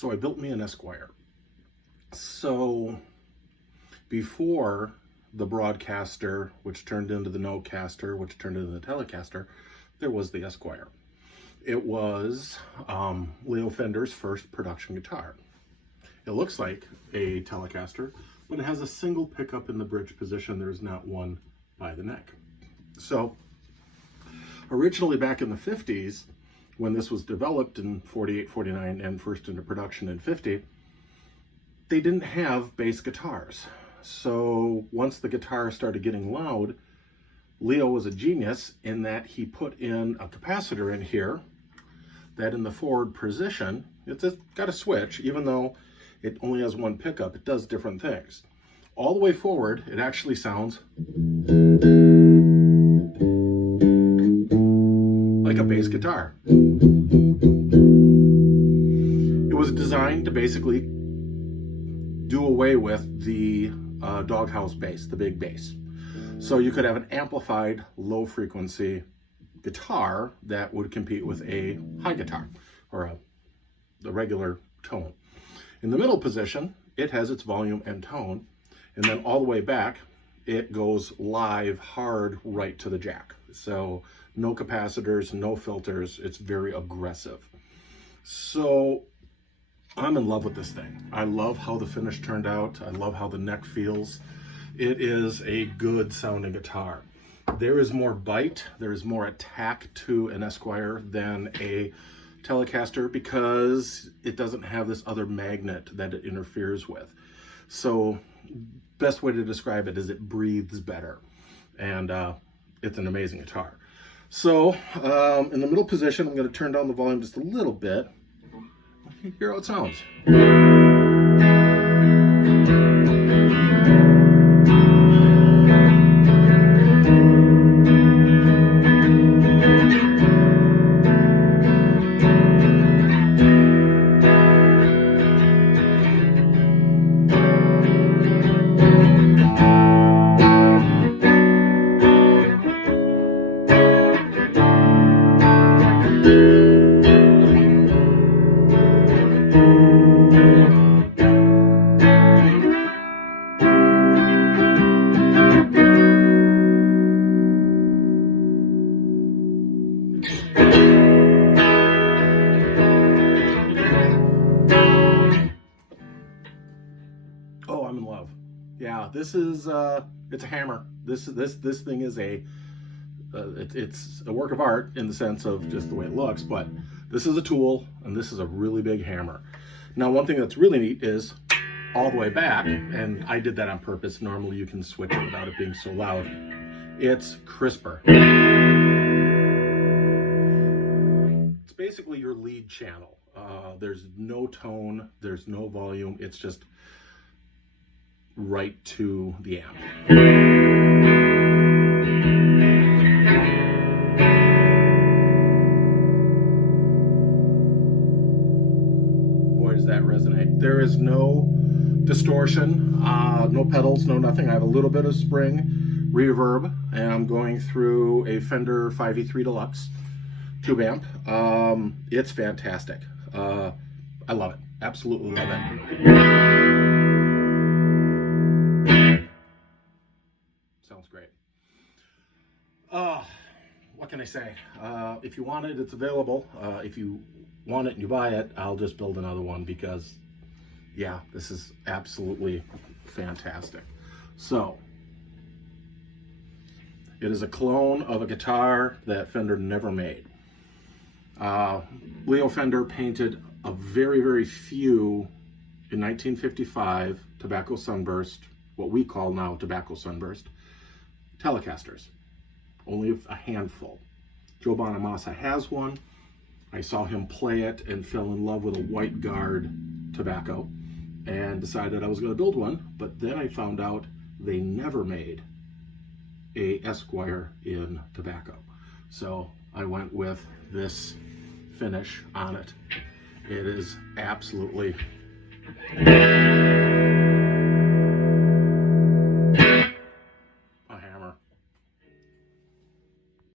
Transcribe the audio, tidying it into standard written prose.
So I built me an Esquire. So before the Broadcaster, which turned into the Nocaster, which turned into the Telecaster, there was the Esquire. It was Leo Fender's first production guitar. It looks like a Telecaster, but it has a single pickup in the bridge position. There's not one by the neck. So originally back in the 50s, when this was developed in 48, 49, and first into production in 50, they didn't have bass guitars. So once the guitar started getting loud, Leo was a genius in that he put in a capacitor in here that in the forward position, it's got a switch, even though it only has one pickup, it does different things. All the way forward, it actually sounds like a bass guitar. It was designed to basically do away with the doghouse bass, the big bass. So you could have an amplified, low frequency guitar that would compete with a high guitar or the regular tone. In the middle position, it has its volume and tone, and then all the way back, it goes live hard right to the jack. So no capacitors, no filters, it's very aggressive. So I'm in love with this thing. I love how the finish turned out. I love how the neck feels. It is a good sounding guitar. There is more bite, there is more attack to an Esquire than a Telecaster because it doesn't have this other magnet that it interferes with. So best way to describe it is it breathes better, and it's an amazing guitar. So in the middle position, I'm going to turn down the volume just a little bit. Hear how it sounds. Oh, I'm in love. Yeah, this is it's a hammer. This thing is it's a work of art in the sense of just the way it looks, but this is a tool and this is a really big hammer. Now, one thing that's really neat is all the way back, and I did that on purpose. Normally you can switch it without it being so loud. It's crisper. It's basically your lead channel. There's no tone, there's no volume, it's just right to the amp. Boy, does that resonate. There is no distortion, no pedals, no nothing. I have a little bit of spring reverb, and I'm going through a Fender 5E3 Deluxe tube amp. It's fantastic. I love it. Absolutely love it. Sounds great. What can I say? If you want it, it's available. If you want it and you buy it, I'll just build another one because, yeah, this is absolutely fantastic. So, it is a clone of a guitar that Fender never made. Leo Fender painted a very, very few in 1955 Tobacco Sunburst, what we call now Tobacco Sunburst, Telecasters. Only a handful. Joe Bonamassa has one. I saw him play it and fell in love with a white guard tobacco and decided I was going to build one, but then I found out they never made a Esquire in tobacco. So I went with this finish on it. It is absolutely